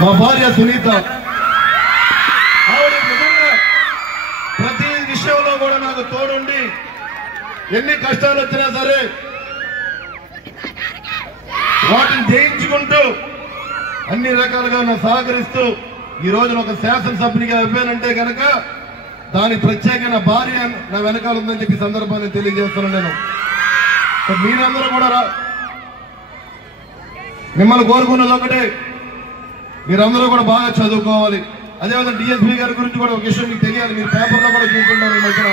మా భార్య సునీత. ఆవిడ నిజంగా ప్రతి విషయంలో కూడా నాకు తోడుండి ఎన్ని కష్టాలు వచ్చినా సరే వాటిని జయించుకుంటూ అన్ని రకాలుగా నాకు సహకరిస్తూ ఈ రోజున ఒక శాసనసభ్యునిగా అవ్వానంటే కనుక దాని ప్రత్యేకమైన భార్య నా వెనకాల ఉందని చెప్పి సందర్భాన్ని తెలియజేస్తున్నాను. నేను మీరందరూ కూడా మిమ్మల్ని కోరుకున్నది ఒకటే, మీరందరూ కూడా బాగా చదువుకోవాలి. అదేవిధంగా డిఎస్పీ గారి గురించి కూడా ఒక విషయం మీకు తెలియాలి. మీరు పేపర్లో కూడా చూసుకుంటారు ఈ మధ్యన.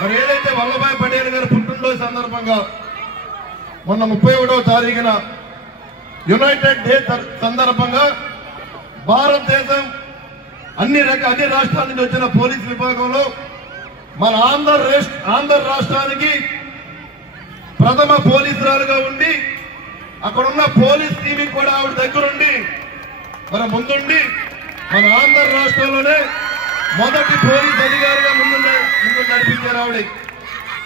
మరి ఏదైతే వల్లభాయ్ పటేల్ గారి పుట్టినరోజు సందర్భంగా మొన్న 31వ తారీఖున యునైటెడ్ డే సందర్భంగా భారతదేశం అన్ని రాష్ట్రాల నుంచి వచ్చిన పోలీస్ విభాగంలో మన ఆంధ్ర రాష్ట్రానికి ప్రథమ పోలీసురాలుగా ఉండి అక్కడున్న పోలీస్ టీవీ కూడా ఆవిడ దగ్గరుండి మన ముందుండి మన ఆంధ్ర రాష్ట్రంలోనే మొదటి పోలీస్ అధికారిగా ముందు నడిపించారు ఆవిడ.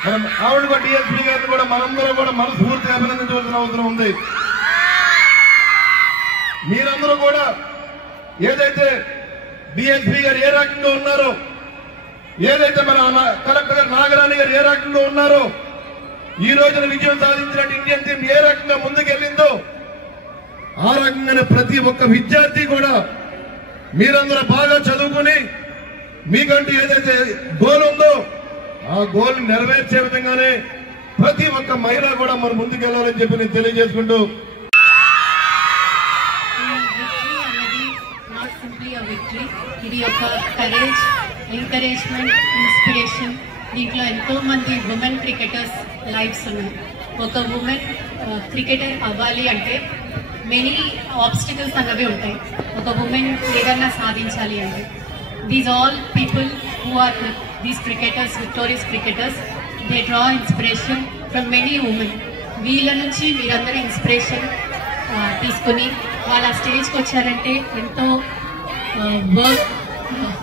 మనం ఆవిడ కూడా డిఎస్పీ గారిని కూడా మనందరూ కూడా మనస్ఫూర్తిగా అభినందించవలసిన అవసరం ఉంది. మీరందరూ కూడా ఏదైతే డిఎస్పీ గారు ఏ రకంగా ఉన్నారో, ఏదైతే మన కలెక్టర్ గారు నాగరాణి గారు ఏ రకంగా ఉన్నారో, ఈ రోజున విజయం సాధించినట్టు ఇండియన్ టీం ఏ రకంగా ముందుకెళ్ళిందో ఆ రకంగానే ప్రతి ఒక్క విద్యార్థి కూడా మీరందరూ బాగా చదువుకుని మీకంటూ ఏదైతే గోల్ ఉందో ఆ గోల్ నెరవేర్చే విధంగానే ప్రతి ఒక్క మహిళ కూడా మరి ముందుకెళ్లాలని చెప్పి నేను తెలియజేసుకుంటూ, ఇది ఒక కరేజ్, ఎంకరేజ్మెంట్, ఇన్స్పిరేషన్. దీంట్లో ఎంతో మంది ఉమెన్ క్రికెటర్స్ లైఫ్స్ ఉన్నాయి. ఒక ఉమెన్ క్రికెటర్ అవ్వాలి అంటే మెనీ ఆబ్స్టికల్స్ అన్నవి ఉంటాయి. ఒక ఉమెన్ ఏదన్నా సాధించాలి అంటే these all people who are these cricketers, victorious cricketers, they draw inspiration from many women. వీళ్ళ నుంచి మీరందరూ ఇన్స్పిరేషన్ తీసుకుని వాళ్ళ స్టేజ్కి వచ్చారంటే ఎంతో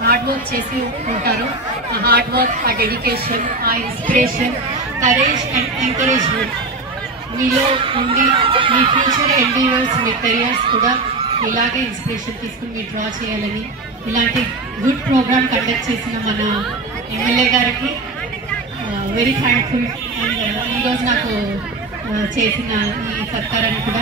హార్డ్ వర్క్ చేసి ఉంటారు. ఆ హార్డ్ వర్క్, ఆ డెడికేషన్, ఆ ఇన్స్పిరేషన్, కరేజ్ అండ్ ఎంకరేజ్మెంట్ మీలో ఉండి మీ ఫ్యూచర్ ఎండీవర్స్, మీ కెరియర్స్ కూడా ఇలాగే ఇన్స్పిరేషన్ తీసుకుని మీరు డ్రా చేయాలని ఇలాంటి గుడ్ ప్రోగ్రామ్ కండక్ట్ చేసిన మన ఎమ్మెల్యే గారికి వెరీ థ్యాంక్ఫుల్. అండ్ ఈరోజు నాకు చేసిన ఈ సత్కారాన్ని కూడా